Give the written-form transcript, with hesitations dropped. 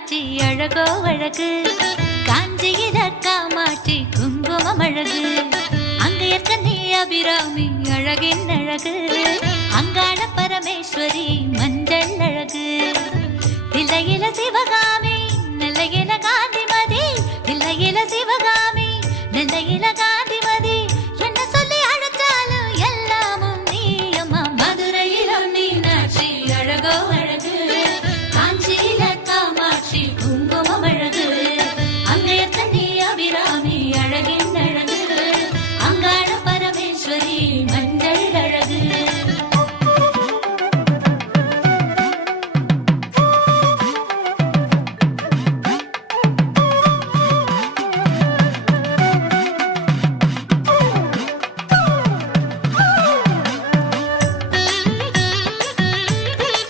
மீனாட்சி அழகோ அழகு, காஞ்சியில காமாட்சி குங்குமம் அழகு, அங்கையர்கண்ணி அபிராமி அழகின் அழகு, அங்காள பரமேஸ்வரி மன்